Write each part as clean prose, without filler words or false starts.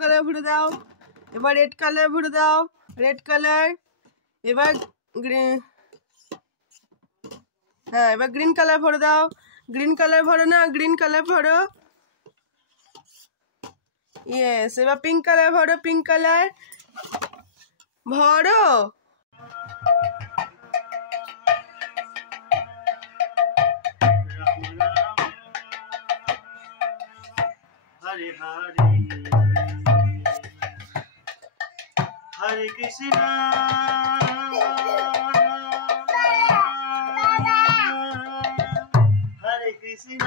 Colour ভরে দাও। এবার রেড কালার ভরে দাও, রেড কালার। এবার হ্যাঁ, এবার গ্রিন কালার ভরে দাও। গ্রিন কালার ভরো না, গ্রিন কালার ভরো। ইয়েস, এবার pink colour ভরো, pink colour ভরো। Hare Hare Hare Krishna Hare Krishna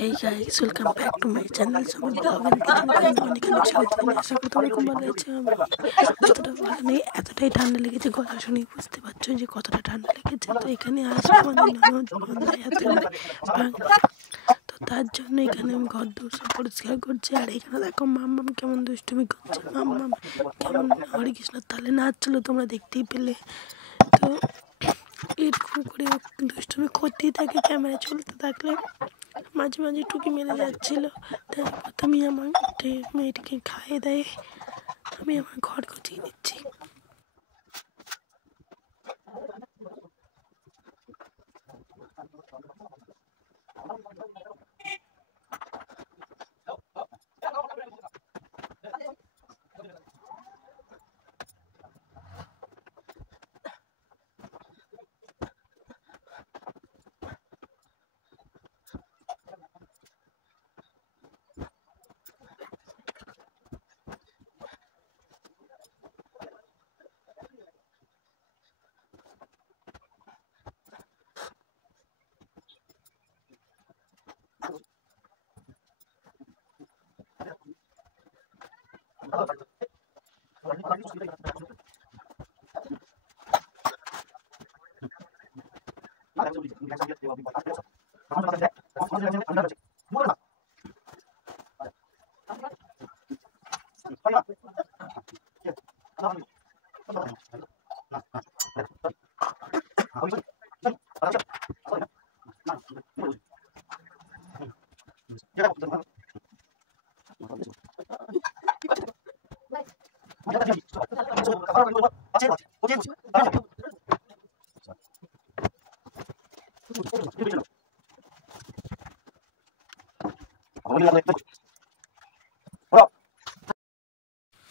Hey guys, welcome back to my channel. So I'm Bhavin Kitchen. আশা করি তোমরা খুব ভালো আছো। যতটা ভালো নেই, এতটাই ঠান্ডা লেগেছে, গলা শুনে বুঝতে পারছো যে কতটা ঠান্ডা লেগেছে। তো এখানে আসবো তো তার জন্য এখানে আমি ঘর দূর সব পরিষ্কার করছি। আর এখানে দেখো মাম্মাম কেমন দুষ্টুমি করছে, মাম্মাম কেমন হরে কৃষ্ণ তাহলে নাচছিল, তোমরা দেখতেই পেলে। তো এরকম করে দুষ্টুমি করতেই থাকে, ক্যামেরা চলতে থাকলে মাঝে মাঝে টুকি মেরে যাচ্ছিলো। তাই প্রথমেই আমার মেয়েটিকে খাইয়ে দেয়, আমি আমার ঘর গুছিয়ে নিচ্ছি।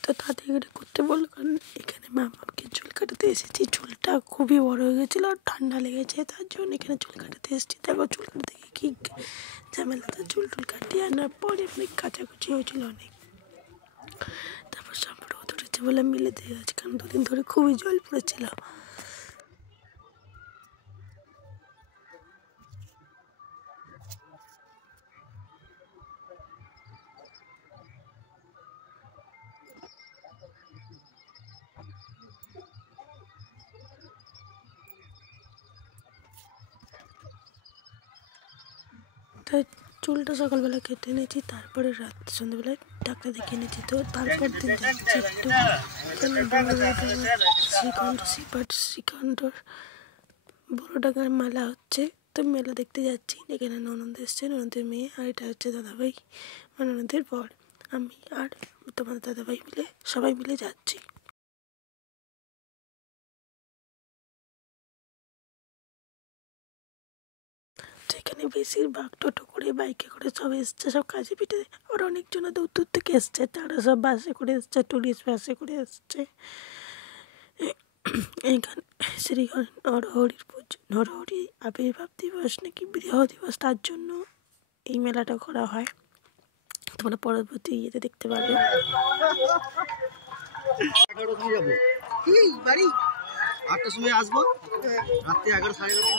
তো তাদের এটা করতে বললো, কারণ এখানে মামাকে চুল কাটাতে এসেছি, চুলটা খুবই বড় হয়ে গেছিলো আর ঠান্ডা লেগেছে, তার জন্য এখানে চুল কাটাতে এসেছি। তারপর চুল কাটাতে গিয়ে কি ঝামেলা, তো চুল কাটিয়ে আনার পরে অনেক কাচাকুচি হয়েছিল অনেক। তারপর সব রোদ উঠেছে বলে মিলে দিয়ে গেছে, কারণ দুদিন ধরে খুবই জল পড়েছিল। তাই চুলটা সকালবেলা কেটে এনেছি, তারপরে সন্ধ্যাবেলায় ডাক্তার দেখিয়ে এনেছি। তো তারপর দিন যাচ্ছি একটু শ্রীখণ্ডর বড় মেলা হচ্ছে, তো মেলা দেখতে যাচ্ছি। এখানে ননদ এসছে, ননদের মেয়ে, আর এটা হচ্ছে দাদাভাই, ননদের বর, আমি আর তোমাদের দাদাভাই মিলে সবাই মিলে যাচ্ছি। এখানে বেশিরভাগ টোটো করে, বাইকে করে সব এসছে, সব কাজে পিঠে। আর অনেকজন দূর দূর থেকে এসছে, তারা সব বাসে করে এসছে, টুরিস্ট বাসে করে এসছে। এখানে শ্রী নরহরির পুজো, নরহরি আবির্ভাব দিবস নাকি বিবাহ দিবস, তার জন্য এই মেলাটা করা হয়। তোমরা পরবর্তী ইয়েতে দেখতে পাবে। বাড়ি 8টার সময় আসবো, রাত্রি 11 সাড়ে 11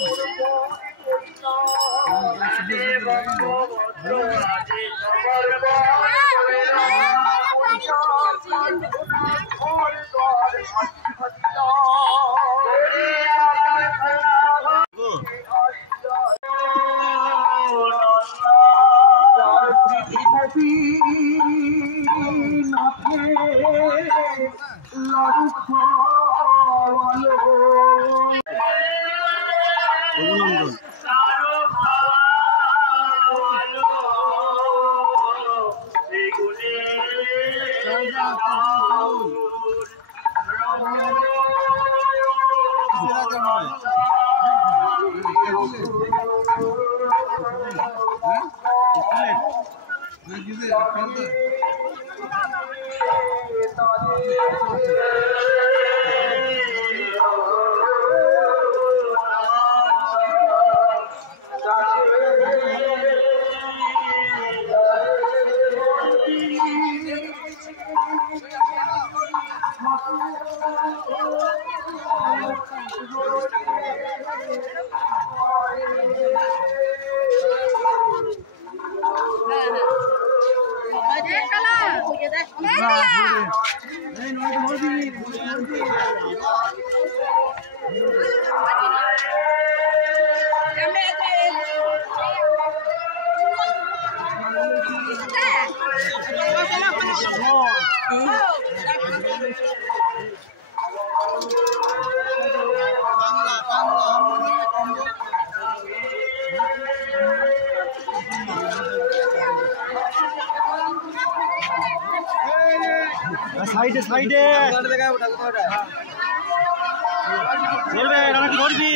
রঘুনন্দন সাইডে সাইডে ধরবে রানাকে ধরবি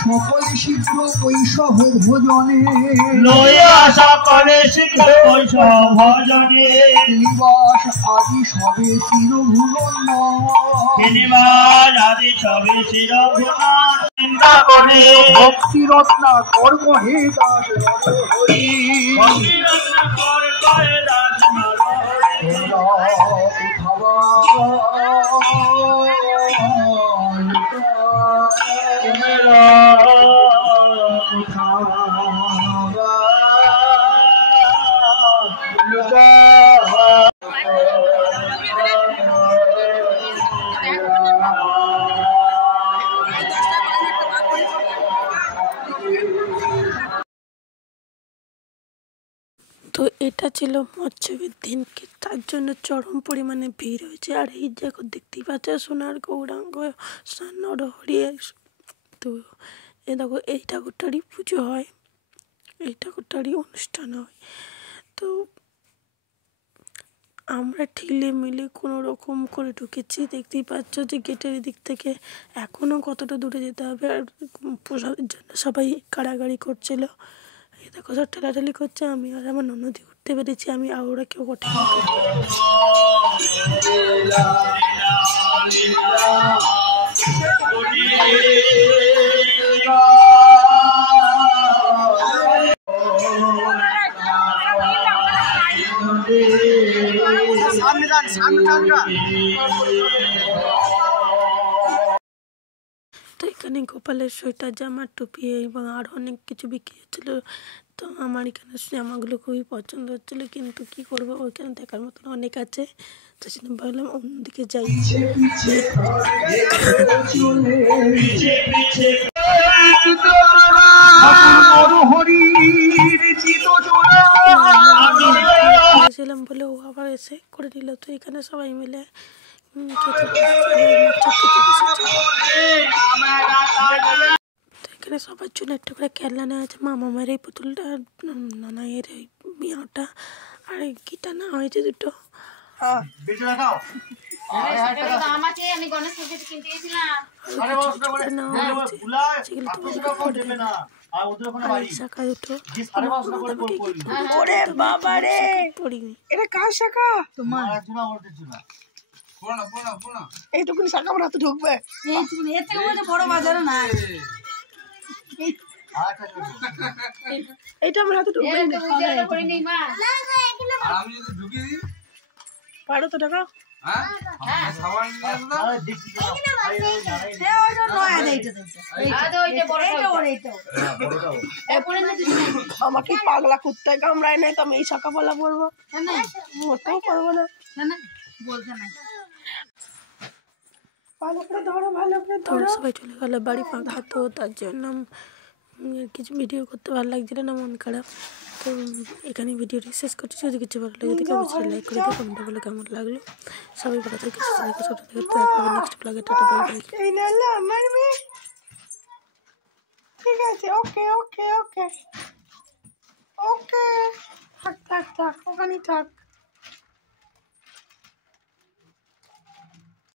সকলে শীঘ্র কৈশব ভোজনে লইয়া সকলে শীঘ্র কৈশব ভোজনে নিবাস আদি সবে চিরভুবন নিবাস আদি সবে চিরভুবন চিন্তা করে ভক্তি রত্না কর্ম হে দাস হরি ভক্তি রত্না কর্ম হে দাস তো এটা ছিল মৎস্যবীর দিন, তার জন্য চরম পরিমাণে ভিড় হয়েছে। আর এই দেখো দেখতেই পাচ্ছ সোনার গৌরাঙ্গ নরহরি। তো এ দেখো এই ঠাকুরটারই পুজো হয়, এই ঠাকুরটারই অনুষ্ঠান হয়। তো আমরা ঠিলে মিলে কোনো রকম করে ঢুকেছি। দেখতেই পাচ্ছ যে গেটের দিক থেকে এখনও কতটা দূরে যেতে হবে। আর প্রসাদের জন্য সবাই কাড়াকাড়ি করছিল। এই দেখো সব ঠেলাঠেলি করছে। আমি আর আমার ননদি উঠতে পেরেছি, আমি আর ওরা কেউ ওঠে। তো এখানে গোপালের সোয়েটার, জামা, টুপি এবং আরও অনেক কিছু বিক্রি হচ্ছিলো। তো আমার এখানে জামাগুলো খুবই পছন্দ হচ্ছিলো, কিন্তু কি করবো, ওইখানে দেখার মতন অনেক আছে। তো সেদিন ভাবলাম অন্যদিকে যাই। ছিলাম বলে ও আবার এসে করে নিল। তো এখানে সবাই মিলে এখানে সবার জন্য একটা করে খেলনা নেওয়া আছে। মামার এই পুতুলটা, নানা এর এই মিয়াটা, আর গিটা না হয়েছে দুটো। এইটুকুনি শাখা আমার হাতে ঢুকবে, বড় বাজারে না। এইটা আমার হাতে ঢুকবে, পারো তো টাকা। আমাকে পাগলা কুত্তায় কামড়ায় নাই, তো আমি এই শাখা পালা পড়বো, মোটেও পারবো না। ভালো করে ধরো, ভালো করে ধরো। সবাই চলে গেল বাড়ি ফাঁকা। তো তার জন্য কিছু ভিডিও করতে ভালো লাগছিল না, মন খারাপ। তো এখানে ভিডিওটি শেষ করছি। যদি কিছু ভালো লাগে থাকে অবশ্যই লাইক করে দিও, কমেন্টে বলে কেমন লাগলো। সবাই ভালো থাকে, সুস্থ থাকে, ছোটো থেকে। তো এখন নেক্সট ব্লগে টাটা, বাই বাই। এই নালে আমার মেয়ে, ঠিক আছে, ওকে ওকে ওকে ওকে, থাক থাক থাক, ওখানেই থাক।